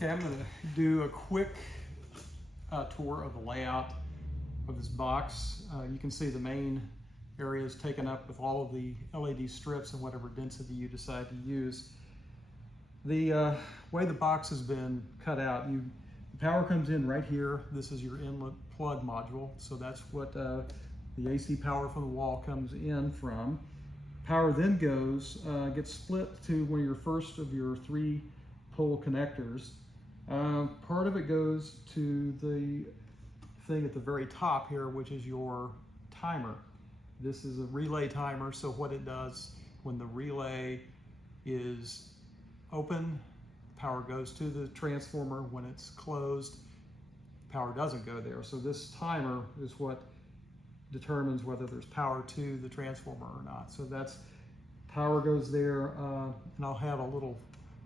Okay, I'm going to do a quick tour of the layout of this box. You can see the main area is taken up with all of the LED strips and whatever density you decide to use. The way the box has been cut out, the power comes in right here. This is your inlet plug module, so that's what the AC power from the wall comes in from. Power then gets split to one of your first of your 3-pole connectors. Part of it goes to the thing at the very top here, which is your timer. This is a relay timer, so what it does when the relay is open, power goes to the transformer. When it's closed, power doesn't go there. So this timer is what determines whether there's power to the transformer or not. So that's power goes there, and I'll have a little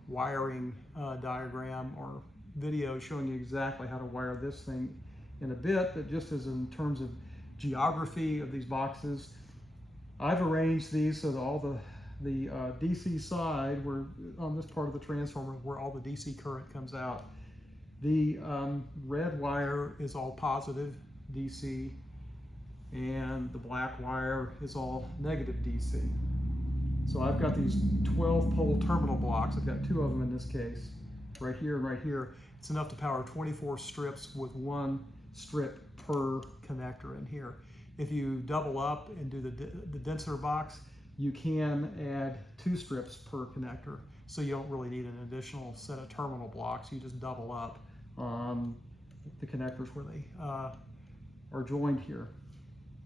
wiring diagram or video showing you exactly how to wire this thing in a bit. But just as in terms of geography of these boxes, I've arranged these so that all the DC side, where on this part of the transformer where all the DC current comes out, the red wire is all positive DC, and the black wire is all negative DC. So I've got these 12-pole terminal blocks. I've got 2 of them in this case, right here and right here. It's enough to power 24 strips with 1 strip per connector in here. If you double up and do the denser box, you can add 2 strips per connector. So you don't really need an additional set of terminal blocks. You just double up the connectors where they are joined here.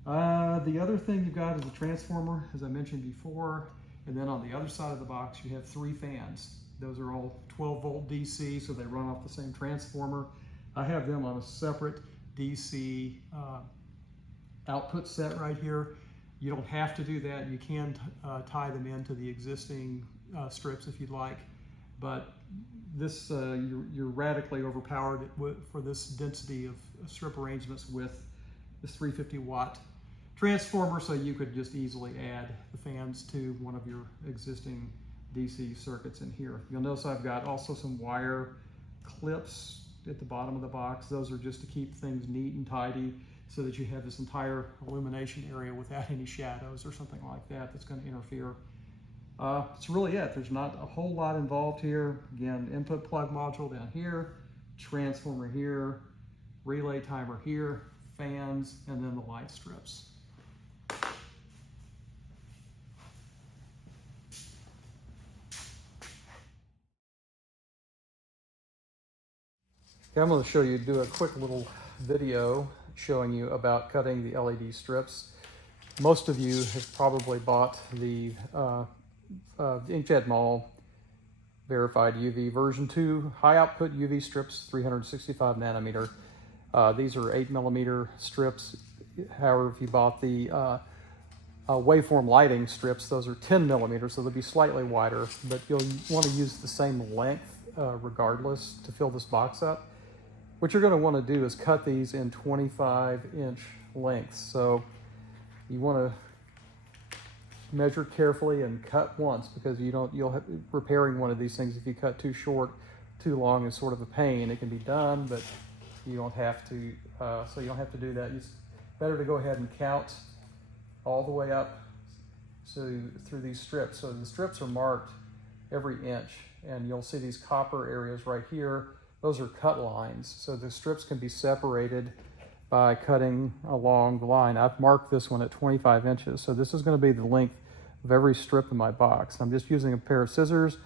The other thing you've got is the transformer, as I mentioned before, and then on the other side of the box you have 3 fans. Those are all 12-volt DC, so they run off the same transformer. I have them on a separate DC output set right here. You don't have to do that. You can tie them into the existing strips if you'd like, but this you're radically overpowered for this density of strip arrangements with this 350-watt transformer, so you could just easily add the fans to one of your existing DC circuits in here. You'll notice I've got also some wire clips at the bottom of the box. Those are just to keep things neat and tidy so that you have this entire illumination area without any shadows or something like that that's going to interfere. That's really it. There's not a whole lot involved here. Again, input plug module down here, transformer here, relay timer here, fans, and then the light strips. Okay, I'm going to show you, do a quick little video showing you about cutting the LED strips. Most of you have probably bought the Inkjet Mall verified UV version 2 high output UV strips, 365 nanometer. These are 8mm strips. However, if you bought the waveform lighting strips, those are 10mm, so they'll be slightly wider, but you'll want to use the same length regardless to fill this box up. What you're going to want to do is cut these in 25-inch lengths. So you want to measure carefully and cut once, because repairing one of these things, if you cut too short, too long, is sort of a pain. It can be done, but you don't have to. So you don't have to do that. It's better to go ahead and count all the way up through these strips. So the strips are marked every inch, and you'll see these copper areas right here. Those are cut lines, so the strips can be separated by cutting along the line. I've marked this one at 25 inches, so this is going to be the length of every strip in my box. I'm just using a pair of scissors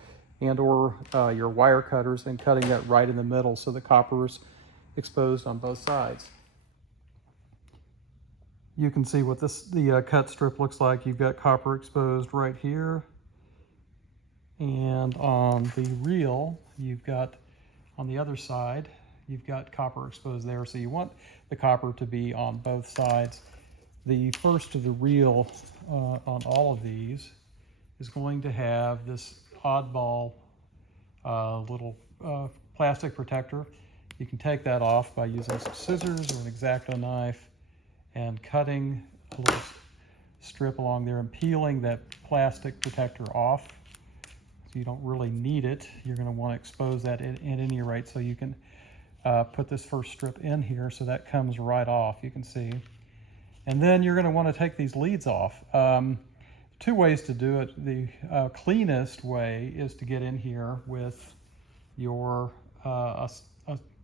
and/or your wire cutters and cutting that right in the middle so the copper is exposed on both sides. You can see what the cut strip looks like. You've got copper exposed right here, and on the reel, you've got on the other side, you've got copper exposed there. So you want the copper to be on both sides. The first of the reel on all of these is going to have this oddball little plastic protector. You can take that off by using some scissors or an X-Acto knife and cutting a little strip along there and peeling that plastic protector off. So you don't really need it. You're going to want to expose that at any rate, so you can put this first strip in here, so that comes right off, you can see. And then you're going to want to take these leads off. Two ways to do it. The cleanest way is to get in here with your a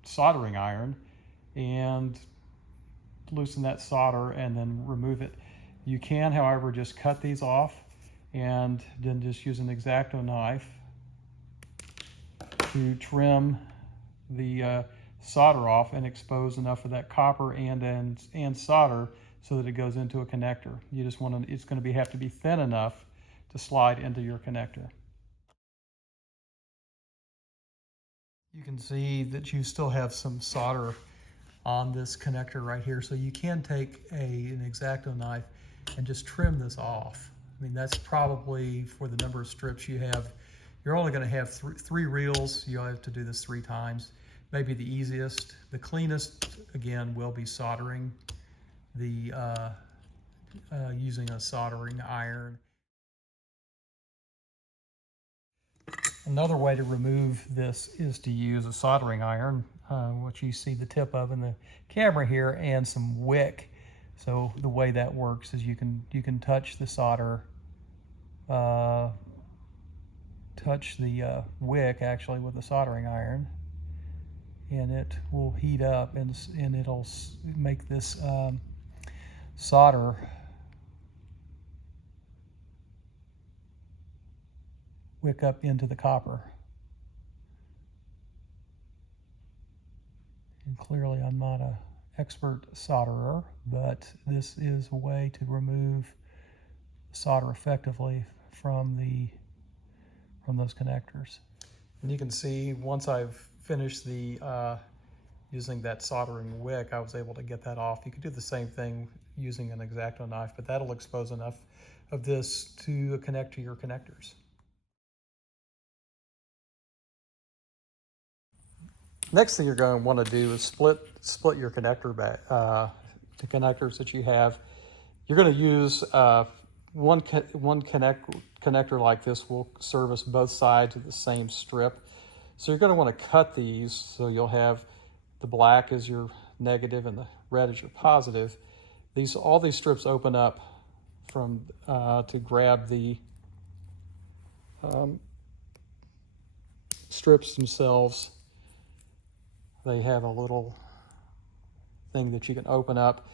soldering iron and loosen that solder and then remove it. You can, however, just cut these off and then just use an X-Acto knife to trim the solder off and expose enough of that copper and solder so that it goes into a connector. You just want to, it's going to have to be thin enough to slide into your connector. You can see that you still have some solder on this connector right here, so you can take an X-Acto knife and just trim this off. I mean, that's probably, for the number of strips you have, you're only going to have three reels. You'll have to do this 3 times. Maybe the easiest. The cleanest, again, will be soldering the using a soldering iron. Another way to remove this is to use a soldering iron, which you see the tip of in the camera here, and some WICK. So the way that works is you can touch the solder, touch the WICK actually with a soldering iron, and it will heat up and it'll make this solder wick up into the copper. And clearly I'm not an expert solderer, but this is a way to remove solder effectively from those connectors. And you can see once I've finished the using that soldering wick, I was able to get that off. You could do the same thing using an X-Acto knife, but that'll expose enough of this to connect to your connectors. Next thing you're going to want to do is split your connector back, the connectors that you have. You're going to use one connector like this will service both sides of the same strip. So you're going to want to cut these so you'll have the black as your negative and the red as your positive. All these strips open up from to grab the strips themselves. They have a little thing that you can open up.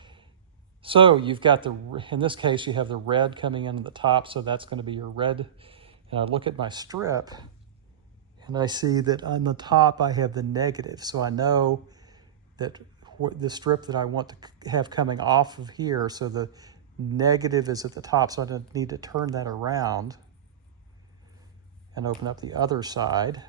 So you've got in this case, you have the red coming in at the top, so that's going to be your red. And I look at my strip, and I see that on the top I have the negative. So I know that the strip that I want to have coming off of here, so the negative is at the top, so I don't need to turn that around and open up the other side.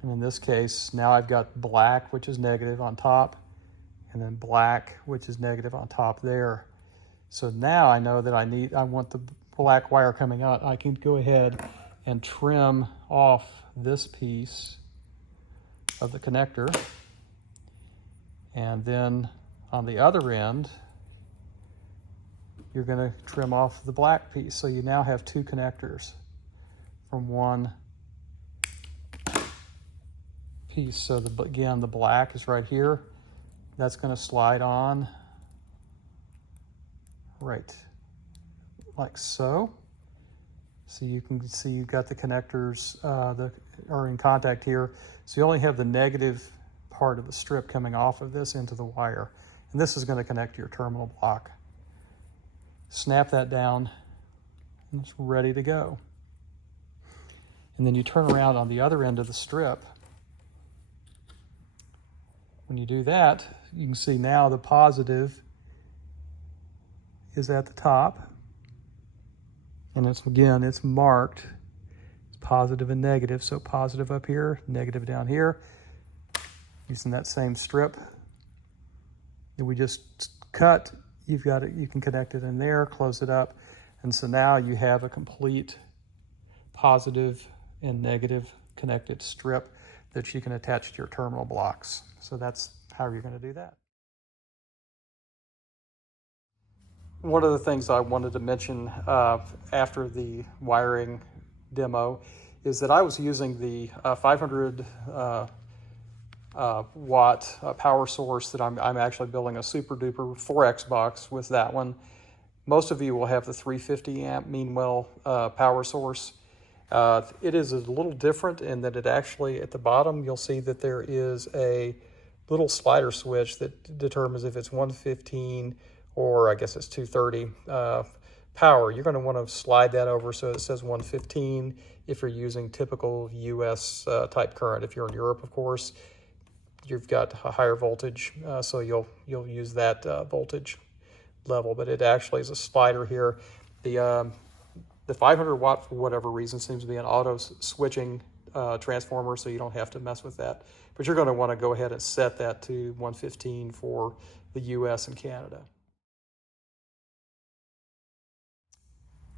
And in this case, now I've got black, which is negative on top, and then black, which is negative on top there. So now I know that I want the black wire coming out. I can go ahead and trim off this piece of the connector. And then on the other end, you're going to trim off the black piece. So you now have 2 connectors from one piece. So again, the black is right here. That's going to slide on right like so. So you can see you've got the connectors that are in contact here. So you only have the negative part of the strip coming off of this into the wire. And this is going to connect to your terminal block. Snap that down, and it's ready to go. And then you turn around on the other end of the strip. When you do that, you can see now the positive is at the top. And it's marked. It's positive and negative. So positive up here, negative down here. Using that same strip that we just cut, you can connect it in there, close it up. And so now you have a complete positive and negative connected strip that you can attach to your terminal blocks. So that's how you're going to do that. one of the things I wanted to mention after the wiring demo is that I was using the 500 watt power source that I'm actually building a super duper 4X box with that one. Most of you will have the 350 amp Meanwell power source. It is a little different in that it actually, at the bottom, you'll see that there is a little slider switch that determines if it's 115 or I guess it's 230 power. You're going to want to slide that over so it says 115 if you're using typical US type current. If you're in Europe, of course, you've got a higher voltage, so you'll use that voltage level. But it actually is a slider here. The 500 watt, for whatever reason, seems to be an auto switching transformer, so you don't have to mess with that. But you're going to want to go ahead and set that to 115 for the US and Canada.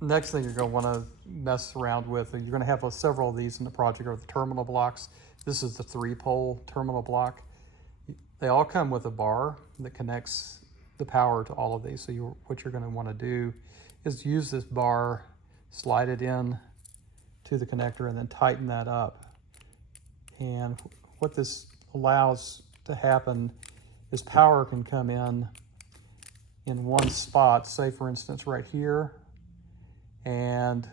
Next thing you're going to want to mess around with, and you're going to have several of these in the project, are the terminal blocks. This is the 3-pole terminal block. They all come with a bar that connects the power to all of these. So what you're going to want to do is use this bar, slide it in to the connector, and then tighten that up. And what this allows to happen is power can come in one spot, say for instance right here, and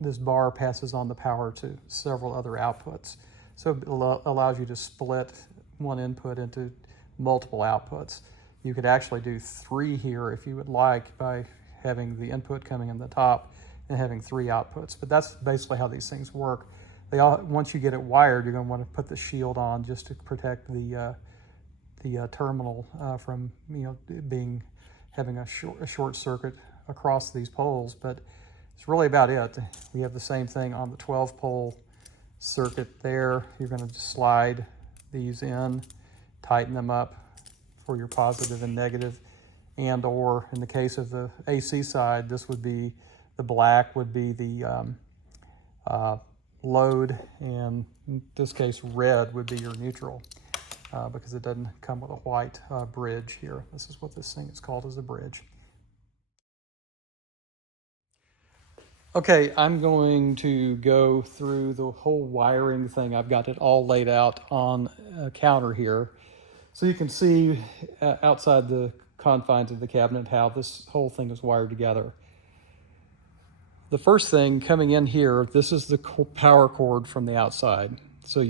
this bar passes on the power to several other outputs. So it allows you to split one input into multiple outputs. You could actually do 3 here if you would like, by having the input coming in the top and having 3 outputs. But that's basically how these things work. Once you get it wired, you're going to want to put the shield on just to protect the terminal from having a short circuit across these poles. But it's really about it. We have the same thing on the 12-pole circuit there. You're going to just slide these in, tighten them up for your positive and negative, and or in the case of the AC side, this would be the black would be the load, and in this case red would be your neutral, because it doesn't come with a white bridge here. This is what this thing is called, as a bridge. Okay, I'm going to go through the whole wiring thing. I've got it all laid out on a counter here. So you can see outside the confines of the cabinet how this whole thing is wired together. The first thing coming in here, this is the power cord from the outside. So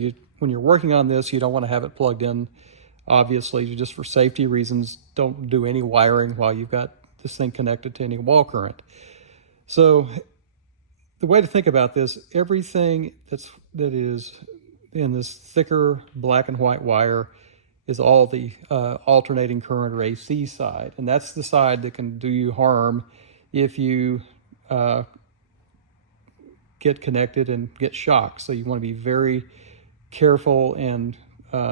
when you're working on this, you don't want to have it plugged in. Obviously, just for safety reasons, don't do any wiring while you've got this thing connected to any wall current. So the way to think about this, everything that is in this thicker black and white wire is all the alternating current or AC side. And that's the side that can do you harm if you get connected and get shocked. So you want to be very careful and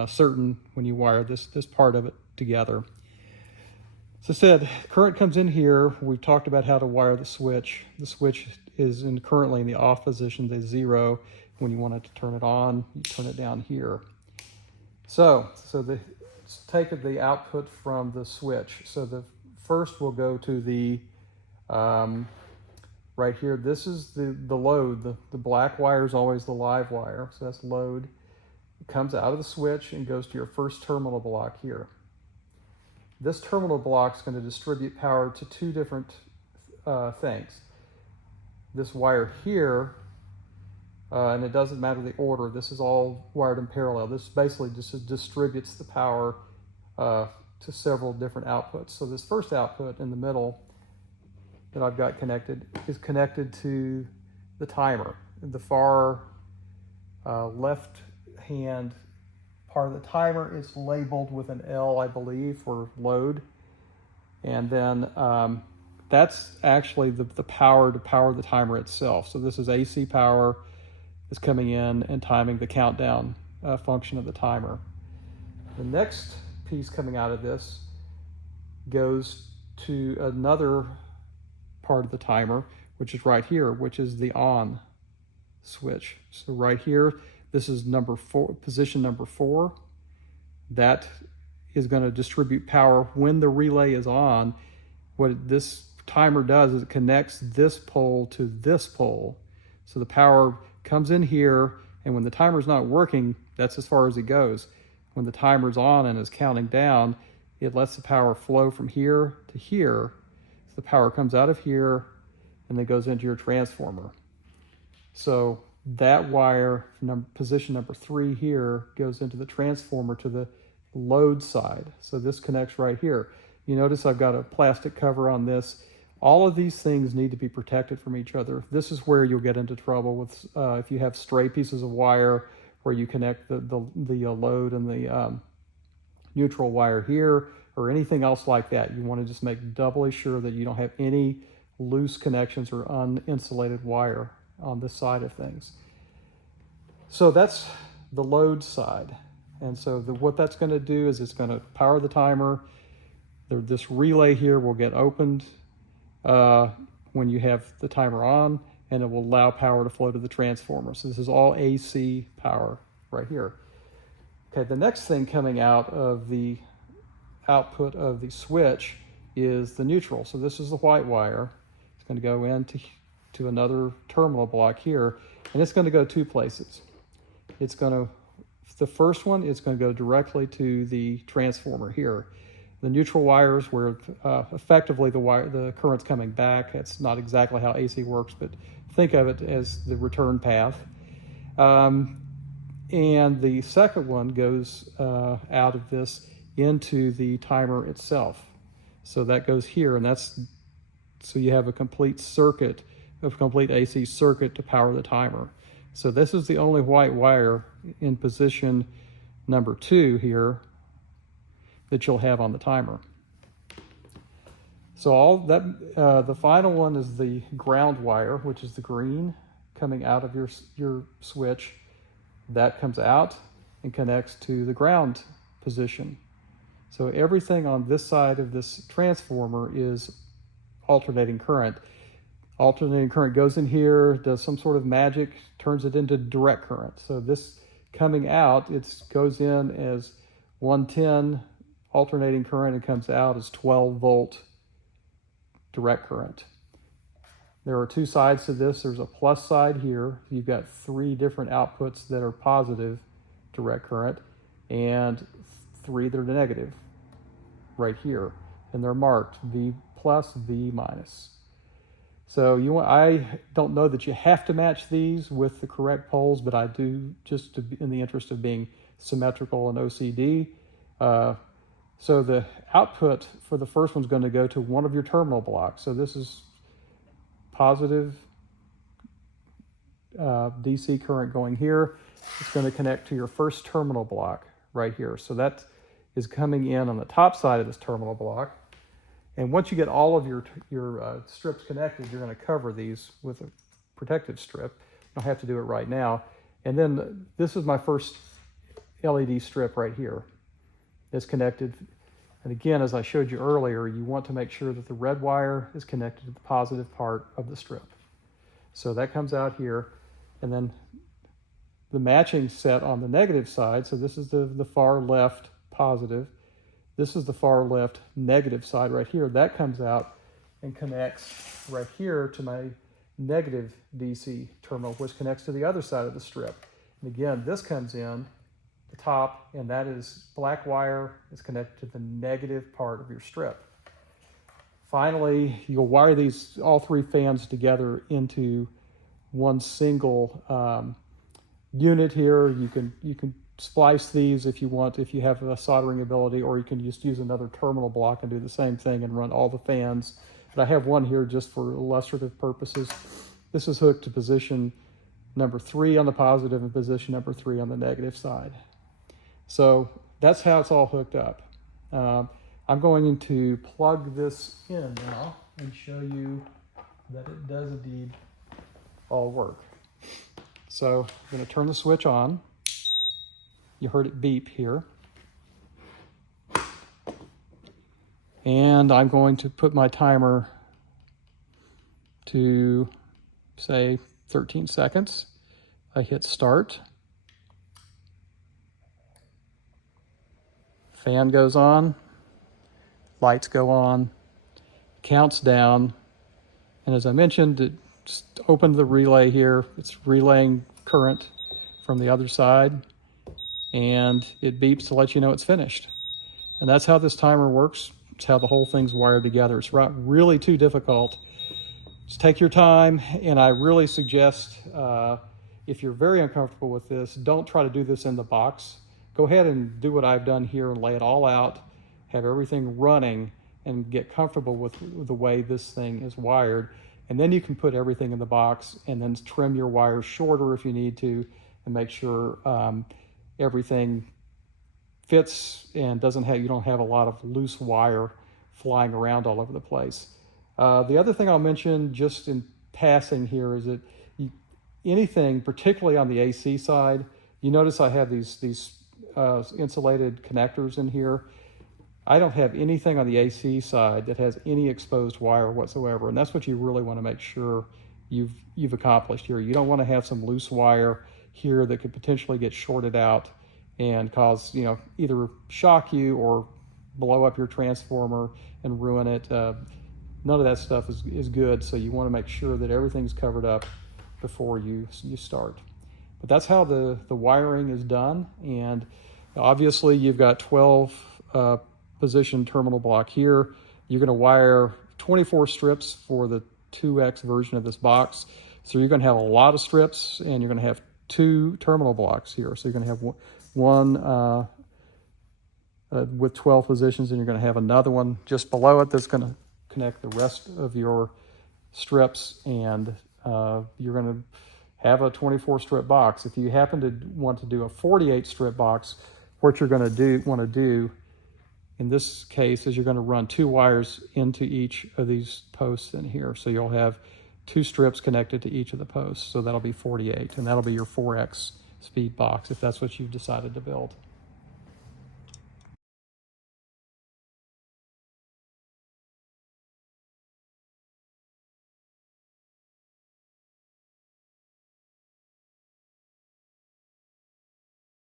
certain when you wire this part of it together. So I said, current comes in here. We've talked about how to wire the switch. The switch is currently in the off position, the 0. When you want it to turn it on, you turn it down here. So let's take the output from the switch. So the first will go to the, right here, this is the load. The black wire is always the live wire, so that's load. It comes out of the switch and goes to your first terminal block here. This terminal block is going to distribute power to 2 different things. This wire here, and it doesn't matter the order, this is all wired in parallel. This basically just distributes the power to several different outputs. So this first output in the middle that I've got connected is connected to the timer. The far left hand part of the timer is labeled with an L, I believe, for load. And then that's actually the power to power the timer itself. So this is AC power is coming in and timing the countdown function of the timer. The next piece coming out of this goes to another part of the timer, which is right here, which is the on switch. So right here, this is position number 4. That is going to distribute power when the relay is on. What this timer does is it connects this pole to this pole. So the power comes in here, and when the timer's not working, that's as far as it goes. When the timer's on and is counting down, it lets the power flow from here to here. So the power comes out of here and then goes into your transformer. So that wire, position number 3 here, goes into the transformer to the load side. So this connects right here. You notice I've got a plastic cover on this. All of these things need to be protected from each other. This is where you'll get into trouble with if you have stray pieces of wire where you connect the load and the neutral wire here or anything else like that. You want to just make doubly sure that you don't have any loose connections or uninsulated wire on this side of things. So that's the load side. And so what that's going to do is it's going to power the timer. This relay here will get opened when you have the timer on, and it will allow power to flow to the transformer. So this is all AC power right here. Okay, the next thing coming out of the output of the switch is the neutral. So this is the white wire. It's going to go into another terminal block here, and it's going to go 2 places. It's going to, the first one, it's going to go directly to the transformer here. The neutral wires where effectively the current's coming back. That's not exactly how AC works, but think of it as the return path. And the second one goes out of this into the timer itself. So that goes here, and so you have a complete circuit, a complete AC circuit to power the timer. So this is the only white wire in position number 2 here that you'll have on the timer. So all that, the final one is the ground wire, which is the green coming out of your switch. That comes out and connects to the ground position. So everything on this side of this transformer is alternating current. Alternating current goes in here, does some sort of magic, turns it into direct current. So this coming out, it goes in as 110 alternating current and comes out as 12 volt direct current. There are 2 sides to this. There's a plus side here. You've got 3 different outputs that are positive direct current and 3 that are negative right here. And they're marked V plus, V minus. So I don't know that you have to match these with the correct poles, but I do, just in the interest of being symmetrical and OCD. So the output for the first one's going to go to one of your terminal blocks. So this is positive DC current going here. It's going to connect to your first terminal block right here. So that is coming in on the top side of this terminal block. And once you get all of your strips connected, you're going to cover these with a protective strip. I don't have to do it right now. And then this is my first LED strip right here. It's connected. And again, as I showed you earlier, you want to make sure that the red wire is connected to the positive part of the strip. So that comes out here. And then the matching set on the negative side, so this is the far left positive. This is the far left negative side right here. That comes out and connects right here to my negative DC terminal, which connects to the other side of the strip. And again, this comes in the top, and that is black wire is connected to the negative part of your strip. Finally, you'll wire these all 3 fans together into one single unit here. You can splice these if you want, if you have a soldering ability, or you can just use another terminal block and do the same thing and run all the fans. But I have one here just for illustrative purposes. This is hooked to position number 3 on the positive and position number 3 on the negative side. So that's how it's all hooked up. I'm going to plug this in now and show you that it does indeed all work. So I'm going to turn the switch on. You heard it beep here. And I'm going to put my timer to, say, 13 seconds. I hit start. Fan goes on. Lights go on. Counts down. And as I mentioned, it just opened the relay here. It's relaying current from the other side, and it beeps to let you know it's finished. And that's how this timer works. It's how the whole thing's wired together. It's not really too difficult. Just take your time, and I really suggest, if you're very uncomfortable with this, don't try to do this in the box. Go ahead and do what I've done here and lay it all out, have everything running, and get comfortable with the way this thing is wired. And then you can put everything in the box and then trim your wires shorter if you need to, and make sure everything fits and you don't have a lot of loose wire flying around all over the place. The other thing I'll mention just in passing here is that anything, particularly on the AC side, you notice I have these insulated connectors in here. I don't have anything on the AC side that has any exposed wire whatsoever, and that's what you really want to make sure you've accomplished here. You don't want to have some loose wire here that could potentially get shorted out and cause, either shock you or blow up your transformer and ruin it. None of that stuff is good, so you want to make sure that everything's covered up before you start. But that's how the wiring is done, and obviously you've got 12 position terminal block here. You're going to wire 24 strips for the 2X version of this box, so you're going to have a lot of strips, and you're going to have 2 terminal blocks here. So you're going to have one with 12 positions, and you're going to have another one just below it that's going to connect the rest of your strips, and you're going to have a 24 strip box. If you happen to want to do a 48 strip box, what you're going to want to do in this case is you're going to run 2 wires into each of these posts in here. So you'll have 2 strips connected to each of the posts. So that'll be 48, and that'll be your 4X speed box if that's what you've decided to build.